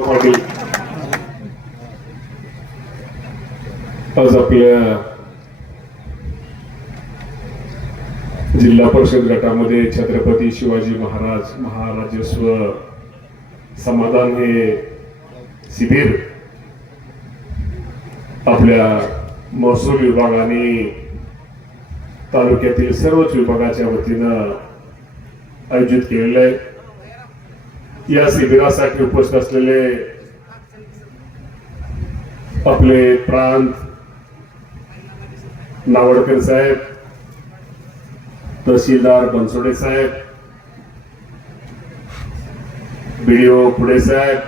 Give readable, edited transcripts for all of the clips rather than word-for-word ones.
पाटील आज आपल्या जिल्हा परिषद गटामध्ये छत्रपती शिवाजी महाराज महाराजस्व समाधान हे शिबिर आपल्या महसूल विभागाने तालुक्यातील सर्वच विभागाच्या वतीनं आयोजित केलेलं आहे। या शिबिरासाठी उपस्थित असलेले आपले प्रांत नावडकर साहेब, तहसीलदार बनसोडे साहेब, बीडीओ पुढे साहेब,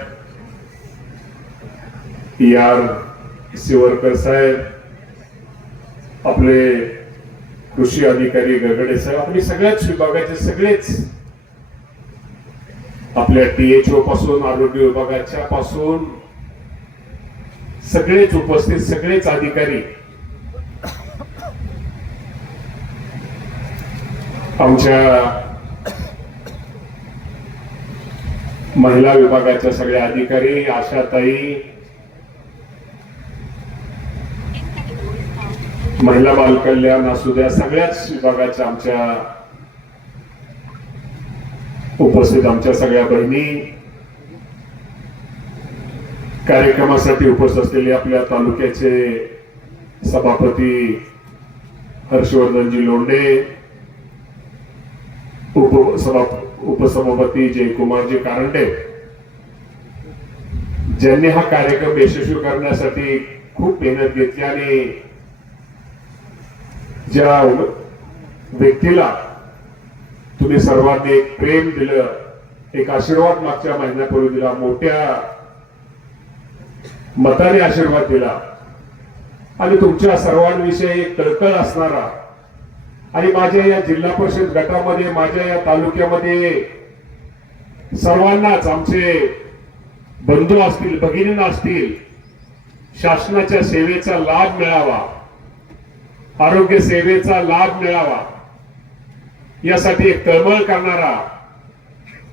PR शिवरकर साहेब, आपले कृषी अधिकारी गगडे साहेब, आपली सगळ्याच विभागाचे सगळेच, आपल्या THO पासून आरोग्य विभागाच्या पासून सगळेच उपस्थित सगळेच अधिकारी, आमच्या महिला विभागाच्या सगळ्या अधिकारी, आशाताई, महिला बाल कल्याण असू द्या, सगळ्याच विभागाच्या आमच्या उपस्थित आमच्या सगळ्या बहिणी, कार्यक्रमासाठी उपस्थित असलेले आपल्या तालुक्याचे सभापती हर्षवर्धनजी लोंढे, उपसभापती जयकुमारजी कारंडे, ज्यांनी हा कार्यक्रम यशस्वी करण्यासाठी खूप मेहनत घेतली आणि ज्या व्यक्तीला तुम्ही सर्वांनी एक प्रेम दिलं, एक आशीर्वाद मागच्या महिन्यापूर्वी दिला, मोठ्या मताने आशीर्वाद दिला आणि तुमच्या सर्वांविषयी एक कळकळ असणारा आणि माझ्या या जिल्हा परिषद गटामध्ये, माझ्या या तालुक्यामध्ये सर्वांनाच, आमचे बंधू असतील, भगिनींना असतील, शासनाच्या सेवेचा लाभ मिळावा, आरोग्य सेवेचा लाभ मिळावा, यासाठी एक तळमळ करणारा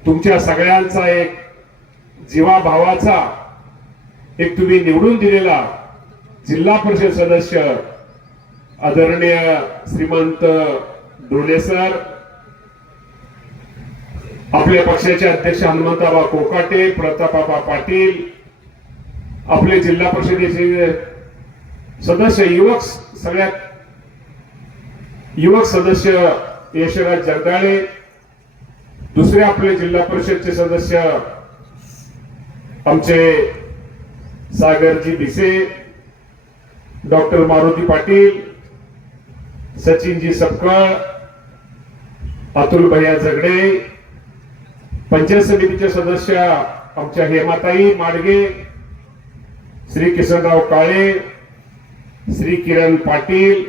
तुमच्या सगळ्यांचा एक जीवाभावाचा एक तुम्ही निवडून दिलेला जिल्हा परिषद सदस्य आदरणीय श्रीमंत डोले सर, आपल्या पक्षाचे अध्यक्ष हनुमंतराव कोकाटे, प्रतापबा पाटील, आपले जिल्हा परिषदेचे सदस्य सगळ्यात युवक सदस्य यशराज जगदाळे, दुसरे आपले जिल्हा परिषदचे सदस्य आमचे सागरजी भिसे, डॉक्टर मारुती पाटील, सचिनजी सपकाळ, अतुल भैया झगडे, पंचायत समितीचे सदस्य आमच्या हेमाताई माडगे, श्री किसनराव काळे, श्री किरण पाटील,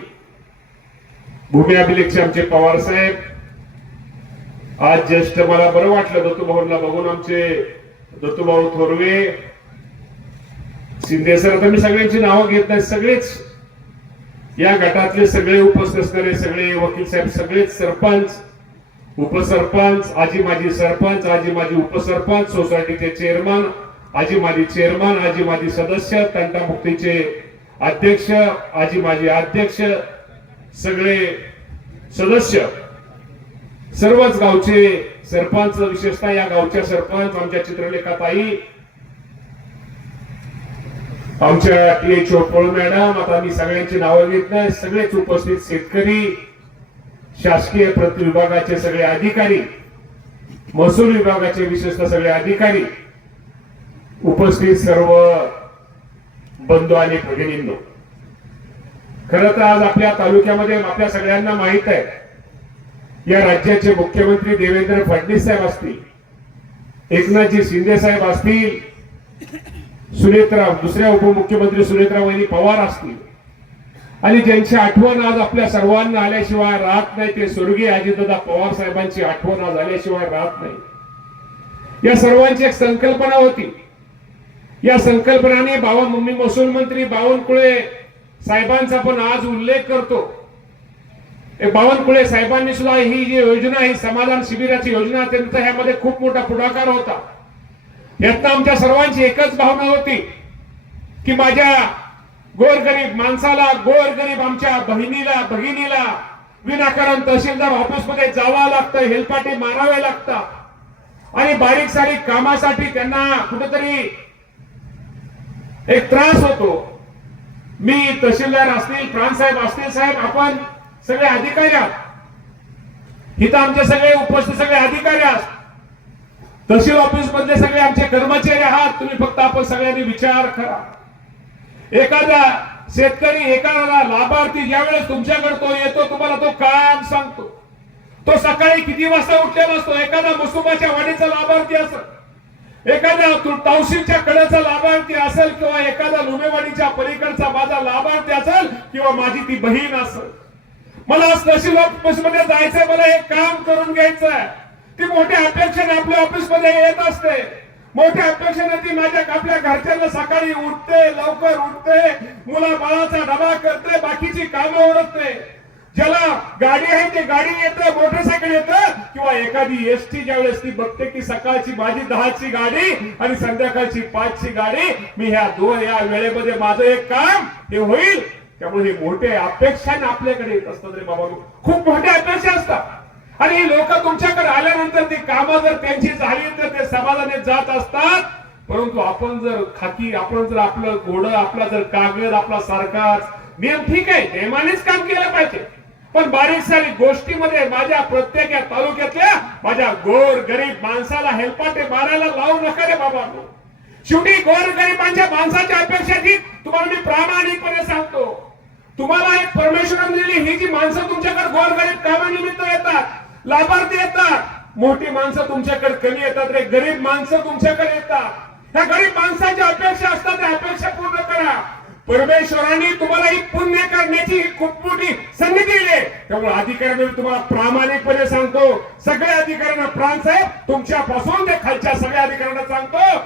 भूमी अभिलेखचे आमचे पवार साहेब, आज ज्येष्ठ मला बरं वाटलं दत्तूभाऊंना बघून, आमचे दत्तूभाऊ थोरवे, शिंदे सर, आता मी सगळ्यांची नावं घेत नाही, सगळेच या गटातले सगळे उपस्थित असणारे सगळे वकील साहेब, सगळेच सरपंच, उपसरपंच, आजी माजी सरपंच, आजी माजी उपसरपंच, सोसायटीचे चेअरमन, आजी माजी चेअरमन, आजी माजी सदस्य, तंटामुक्तीचे अध्यक्ष, आजी माजी अध्यक्ष, सगळे सदस्य, सर्वच गावचे सरपंच, विशेषतः या गावच्या सरपंच, आमच्या चित्रलेखाताई, आमच्या THO पोळ मॅडम, आता मी सगळ्यांची नावं घेत नाही, सगळेच उपस्थित शेतकरी, शासकीय प्रति विभागाचे सगळे अधिकारी, महसूल विभागाचे विशेषतः सगळे अधिकारी, उपस्थित सर्व बंधू आणि भगिनींनो, खरं तर आज आपल्या तालुक्यामध्ये आपल्या सगळ्यांना माहित आहे, या राज्याचे मुख्यमंत्री देवेंद्र फडणवीस साहेब असतील, एकनाथजी शिंदे साहेब असतील, दुसऱ्या उपमुख्यमंत्री सुनेत्रा वहिनी पवार असतील, आणि ज्यांची आठवण आज आपल्या सर्वांना आल्याशिवाय राहत नाही ते स्वर्गीय अजितदादा पवार साहेबांची आठवण आज आल्याशिवाय राहत नाही। या सर्वांची एक संकल्पना होती, या संकल्पनाने मी महसूल मंत्री बावनकुळे साहेबांचा पण आज उल्लेख करतो। बावनकुळे साहेबांनी सुद्धा ही जी योजना, ही समाधान शिबिराची योजना, त्यांचा ह्यामध्ये खूप मोठा पुढाकार होता यातनं आमच्या सर्वांची एकच भावना होती की माझ्या गोरगरीब माणसाला, गोरगरीब आमच्या भगिनीला विनाकारण तहसीलदार ऑफिस मध्ये जावं लागतं, हेलपाटे मारावे लागतात आणि बारीक सारीक कामासाठी त्यांना कुठेतरी एक त्रास होतो. मी तहसीलदार असतील, प्रांतसाहेब असतील, साहेब आपण सगळे अधिकारी आहात, इथं आमचे सगळे उपस्थित सगळे अधिकारी आहात, तहसील ऑफिस मधले सगळे आमचे कर्मचारी आहात. तुम्ही फक्त आपण सगळ्यांनी विचार करा. एखादा शेतकरी, एखादा लाभार्थी ज्यावेळेस तुमच्याकडे तो येतो, तुम्हाला तो काम सांगतो, तो सकाळी किती वाजता उठलेला असतो. एखादा मुसुबाच्या वाडीचा लाभार्थी असेल, एखादा तौशीलच्या कडेचा लाभार्थी असेल, किंवा एखादा लुमेवाडीच्या पलीकडचा माझा लाभार्थी असेल, किंवा माझी ती बहीण असेल. मला तहसील ऑफिस मध्ये जायचंय, मला एक काम करून घ्यायचंय. ती मोठ्या अपेक्षेने आपल्या ऑफिस मध्ये येत असते. मोठ्या अपेक्षेने ती आपल्या घरच्यांना सकाळी उठते, लवकर उठते, मुला बाळाचा डबा करते, बाकीची कामं ओळखते. ज्याला गाडी आहे ते गाडी येतं, मोटरसायकल येतं, किंवा एखादी एसटी ज्यावेळेस ती बघते की सकाळची माझी 10ची गाडी आणि संध्याकाळची 5ची गाडी, मी ह्या वेळेमध्ये माझं एक काम हे होईल. त्यामुळे हे मोठे अपेक्षाने आपल्याकडे येत असतात रे बाबा, खूप मोठ्या अपेक्षा असतात. आणि ही लोक तुमच्याकडे आल्यानंतर ती कामं जर त्यांची झाली तर ते समाधाने जात असतात. परंतु आपण जर आपण जर आपलं घोडं, आपला जर कागद, आपला सरकार नियम ठीक आहे, नियमानेच काम केलं पाहिजे, पण बारीक सारीक गोष्टीमध्ये माझ्या प्रत्येक या तालुक्यातल्या माझ्या गोर गरीब माणसाला हेलपाटे मारायला लावू नका रे बाबा. शेवटी गोर गरीबांच्या माणसाच्या अपेक्षा की तुम्हाला मी प्रामाणिकपणे सांगतो, तुम्हाला एक परमेश्वराने दिली ही जी माणसं तुमच्याकडे गोरगरीब कामानिमित्त येतात, लाभार्थी येतात, मोठी माणसं तुमच्याकडे कमी येतात रे, गरीब माणसं तुमच्याकडे येतात. ह्या गरीब माणसाच्या अपेक्षा असतात, त्या अपेक्षा पूर्ण करा. परमेश्वराने तुम्हाला ही पुण्य करण्याची खूप मोठी संधी दिली. त्यामुळे अधिकाऱ्यांना तुम्हाला प्रामाणिकपणे सांगतो, सगळ्या अधिकाऱ्यांना, प्रांतसाहेब तुमच्यापासून ते खालच्या सगळ्या अधिकाऱ्यांना सांगतो,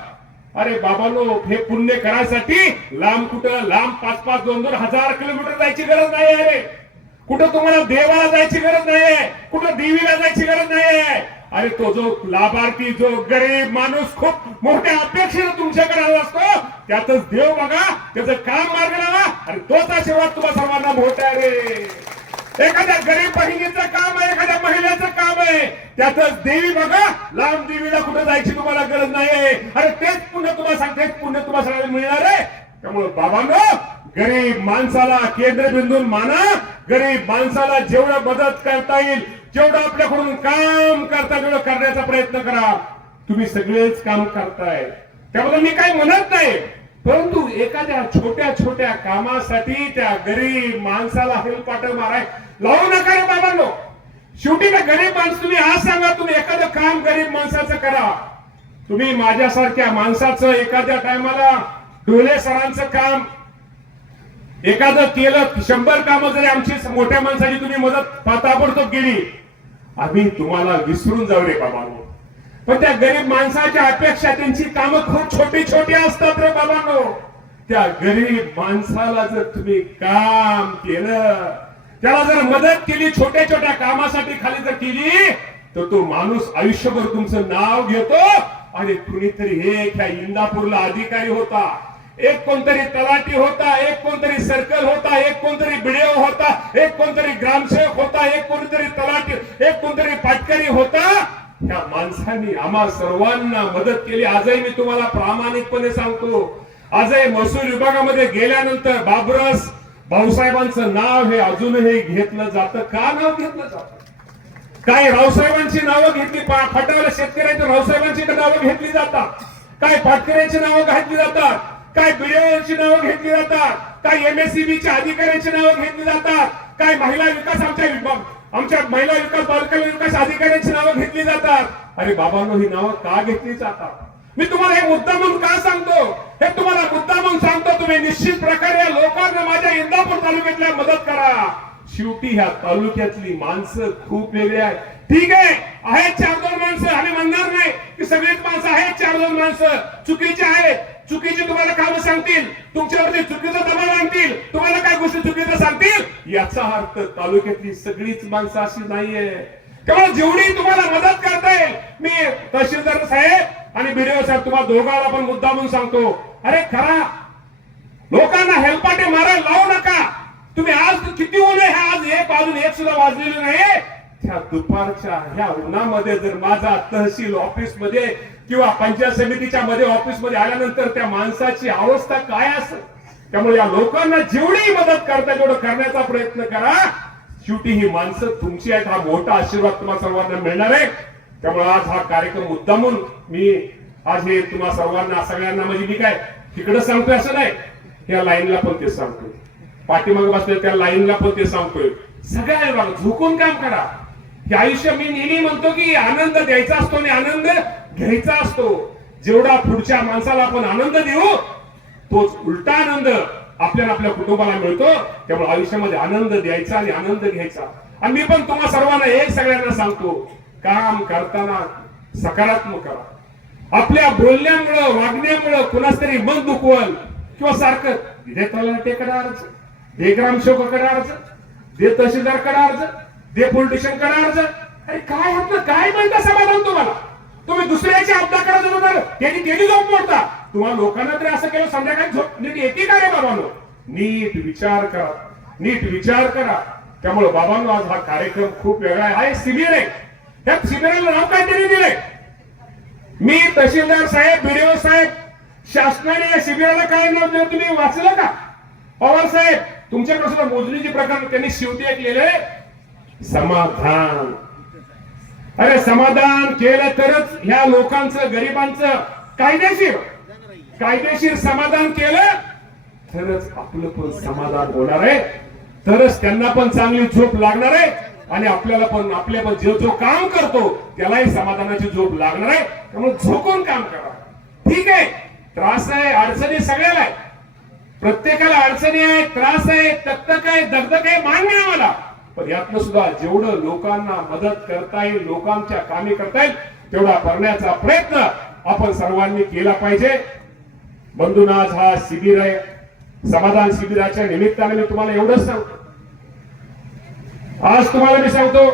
अरे बाबांनो, हे पुण्य करायसाठी लांब कुठं, लांब 5-5, 2-2 हजार किलोमीटर जायची गरज नाही आहे. कुठं तुम्हाला देवाला जायची गरज नाहीये, कुठं देवीला जायची गरज नाहीये. अरे तो जो लाभार्थी, जो गरीब माणूस खूप मोठ्या अपेक्षेने तुमच्याकडे आला असतो, त्यातच देव बघा, त्याचं काम मार्ग लावा, आणि तोच आशीर्वाद तुम्हाला सर्वांना मोठा आहे रे. एखाद्या गरीब बहिणीचं काम आहे, एखाद्या महिलेचं काम आहे, त्यातच देवी बघा, लांब देवीला कुठं जायची तुम्हाला गरज नाहीये. अरे तेच पुण्य तुम्हाला सांगते, पुण्य तुम्हाला सगळ्यांना मिळणार आहे. त्यामुळे बाबांनो, गरीब माणसाला केंद्रबिंदून माना. गरीब माणसाला जेवढं मदत करता येईल, जेवढं आपल्याकडून काम करता येईल करण्याचा प्रयत्न करा. तुम्ही सगळेच काम करताय, त्याबद्दल मी काही म्हणत नाही, परंतु एखाद्या छोट्या छोट्या कामासाठी त्या गरीब माणसाला हेलपाट माराय लावू नका रे बाबांनो. शेवटी ना गरीब माणसं, तुम्ही आज सांगा, तुम्ही एखादं काम गरीब माणसाचं करा. तुम्ही माझ्यासारख्या माणसाचं एखाद्या टायमाला डोले सरांचं काम एखादं केलं, 100 कामं जरी आमची मोठ्या माणसाची तुम्ही मदत ताबडतोब केली, आम्ही तुम्हाला विसरून जाऊ रे बाबांनो. पण त्या गरीब माणसाच्या अपेक्षा, त्यांची कामं खूप छोटी छोटी असतात रे बाबांनो. त्या गरीब माणसाला जर तुम्ही काम केलं, त्याला जर मदत केली, छोट्या छोट्या कामासाठी खाली जर केली, तर तो माणूस आयुष्यभर तुमचं नाव घेतो. आणि कुणीतरी एक ह्या इंदापूरला अधिकारी होता, एक कोणतरी तलाठी होता, एक कोणतरी सर्कल होता, एक कोणतरी बीडीओ होता, एक कोणतरी ग्रामसेवक होता, एक कोणतरी तलाठी, एक कोणतरी पाटकरी होता. ह्या माणसांनी आम्हा सर्वांना मदत केली. आजही मी तुम्हाला प्रामाणिकपणे सांगतो, आजही महसूल विभागामध्ये गेल्यानंतर बाबरस भाऊसाहेबांचं नाव हे अजूनही घेतलं जातं. का नाव घेतलं जातं? काही रावसाहेबांची नावं घेतली, फटावल्या शेतकऱ्यांच्या रावसाहेबांची नावं घेतली जातात, काय पाटकऱ्यांची नावं घेतली जातात, काय बीडीओची नावं घेतली जातात, काय एमएससीबीच्या अधिकाऱ्यांची नावं घेतली जातात, काय महिला विकास आमच्या महिला विकास, बालकल्याण विकास अधिकाऱ्यांची नावं घेतली जातात. अरे बाबांनो, ही नावं का घेतली जातात? मी तुम्हाला हे मुद्दा म्हणून का सांगतो, हे तुम्हाला मुद्दा म्हणून सांगतो, तुम्ही निश्चित प्रकारे या लोकांना माझ्या इंदापूर तालुक्यातल्या मदत करा. शेवटी ह्या तालुक्यातली माणसं खूप वेगळी आहेत. ठीक आहे, आहेत 4-2 माणसं, आम्ही म्हणणार नाही की सगळीच माणसं आहेत 4-2 माणसं चुकीचे आहेत, चुकीची तुम्हाला कामं सांगतील, तुमच्यावरती चुकीचा दबाव आणतील, तुम्हाला काय गोष्टी चुकीचं सांगतील. याचा अर्थ तालुक्यातली सगळीच माणसं अशी नाहीये. तेव्हा जेवढी तुम्हाला मदत करता येईल, मी तहसीलदार साहेब आणि बीडीओ साहेब तुम्हाला दोघांना पण मुद्दा म्हणून सांगतो, अरे खरा लोकांना हेलपाटे मारायला लावू नका. तुम्ही आज किती ऊन आहे, आज 1 सुद्धा वाजलेलं नाही. त्या दुपारच्या ह्या उन्हामध्ये जर माझा तहसील ऑफिस मध्ये किंवा पंचायत समितीच्या मध्ये ऑफिस मध्ये आल्यानंतर त्या माणसाची अवस्था काय असेल. त्यामुळे या लोकांना जेवढी मदत करता तेवढं करण्याचा प्रयत्न करा. शेवटी ही माणसं तुमची आहेत, हा मोठा आशीर्वाद तुम्हाला सर्वांना मिळणार आहे. त्यामुळे आज हा कार्यक्रम मुद्दामून मी आज हे तुम्हाला सर्वांना सगळ्यांना म्हणजे मी काय तिकडे सांगतोय असं नाही, या लाईनला पण ते सांगतोय, पाठीमागे बसले त्या लाईनला पण ते सांगतोय. सगळ्या झुकून काम करा. हे आयुष्य मी नेहमी म्हणतो की आनंद द्यायचा असतो आणि आनंद घ्यायचा असतो. जेवढा पुढच्या माणसाला आपण आनंद देऊ तोच उलटा आनंद आपल्याला आपल्या कुटुंबाला मिळतो. त्यामुळे आयुष्यामध्ये आनंद द्यायचा आणि आनंद घ्यायचा. आणि मी पण तुम्हा सर्वांना एक सगळ्यांना सांगतो, काम करताना सकारात्मक करा. आपल्या बोलण्यामुळं वागण्यामुळं कुणाच तरी मन दुखवल किंवा सारखं दे तलाठ्याकडे अर्ज, दे ग्रामसेवकाकडे अर्ज, दे तहसीलदारकडे अर्ज, दे पोलिटिशियनकडे अर्ज. अरे काय आपलं काय म्हणता समाधान तुम्हाला? तुम्ही दुसऱ्याच्या अपदा करत होता, त्यांनी झोप मोडता. तुम्हाला लोकांना तरी असं केलं संध्याकाळी झोप नीट येते का रे बाबांनो? नीट विचार करा, नीट विचार करा. त्यामुळे बाबांनो आज हा कार्यक्रम खूप वेगळा आहे. शिबिर आहे. त्या शिबिराला नाव काय त्यांनी दिलंय? मी तहसीलदार साहेब, बीडीओ साहेब, शासनाने या शिबिराला काय नाव दिलं तुम्ही वाचलं का? पवार साहेब तुमच्याकडे सुद्धा मोजणीचे प्रकार त्यांनी शेवटी ऐकलेले समाधान. अरे समाधान केलं तरच ह्या लोकांचं गरिबांचं कायदेशीर समाधान केलं तरच आपलं पण समाधान होणार आहे. तरच त्यांना पण चांगली झोप लागणार आहे आणि आपल्याला पण जो काम करतो त्यालाही समाधानाची झोप लागणार आहे. त्यामुळे झोकून काम करा. ठीक आहे, त्रास आहे, अडचणी सगळ्याला आहे, प्रत्येकाला अडचणी आहे, त्रास आहे, तकतक आहे, दगदग आहे, मान्य आहे मला. पण यातनं सुद्धा जेवढं लोकांना मदत करता येईल, लोकांच्या कामी करता येईल तेवढा करण्याचा प्रयत्न आपण सर्वांनी केला पाहिजे. बंधूंनो आज हा शिबिर आहे, समाधान शिबिराच्या निमित्ताने मी तुम्हाला एवढंच सांगतो. आज तुम्हाला मी सांगतो,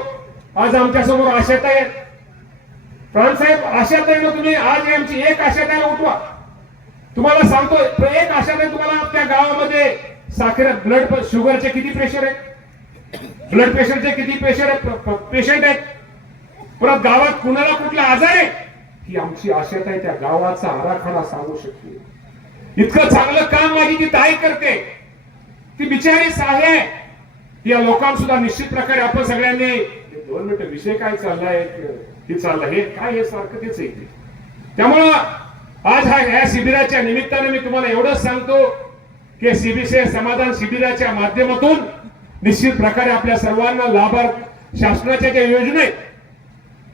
आज आमच्या समोर आशाताई आहेत. प्राणसाहेब आशाताई ना तुम्ही आज आमची एक आशाताईला उठवा. तुम्हाला सांगतो एक आशाताई तुम्हाला त्या गावामध्ये साखर ब्लड शुगरचे किती प्रेशर आहे, ब्लड प्रेशरचे किती पेशंट आहेत, परत गावात कुणाला कुठला आजार आहे ही आमची आशाताई त्या गावाचा आराखडा सांगू शकते. इतकं चांगलं काम माझी ती ताई करते. ती बिचारी सहाय्य आहे. या लोकांसुद्धा निश्चित प्रकारे आपण सगळ्यांनी 2 मिनिटं विषय काय चाललाय हे चाललंय हे काय हे सारखं तेच आहे. त्यामुळं आज ह्या शिबिराच्या निमित्ताने मी तुम्हाला एवढंच सांगतो की सीबीसी समाधान शिबिराच्या माध्यमातून निश्चित प्रकारे आपल्या सर्वांना लाभार्थ शासनाच्या ज्या योजना आहेत,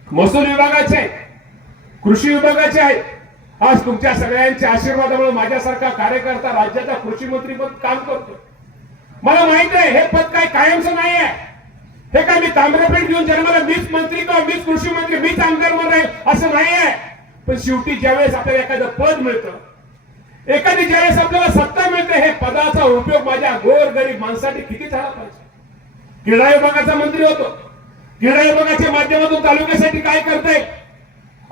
महसूल विभागाचे, कृषी विभागाचे आहेत, आज तुमच्या सगळ्यांच्या आशीर्वादामुळे माझ्यासारखा कार्यकर्ता राज्याचा कृषी मंत्री पद काम करतो. मला माहित आहे हे पद काय कायमचं नाही आहे. हे काय मी ताम्रपेठ घेऊन जन्माला मीच मंत्री किंवा मीच कृषी मंत्री मीच आमदार म्हणून राहील असं नाही आहे. पण शेवटी ज्यावेळेस आपल्याला एखादं पद मिळतं, एखादी ज्यावेळेस आपल्याला सत्ता मिळते, हे पदाचा उपयोग माझ्या गोर गरीब माणसासाठी किती झाला पाहिजे. क्रीडा विभागाचा मंत्री होतो, क्रीडा विभागाच्या माध्यमातून तालुक्यासाठी काय करताय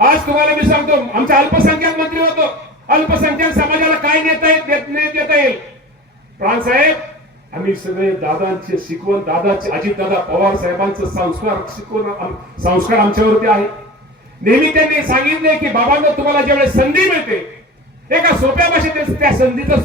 आज तुम्हाला मी सांगतो. आमचा अल्पसंख्याक मंत्री होतो, अल्पसंख्याक समाजाला काय देता येईल. प्राणसाहेब आम्ही सगळे दादांचे शिकवण, दादाचे अजितदादा पवार साहेबांचं संस्कार आमच्यावरती आहे. नेहमी त्यांनी सांगितले की बाबांनो तुम्हाला ज्यावेळेस संधी मिळते एका सोप्या भाषेत त्या संधीचं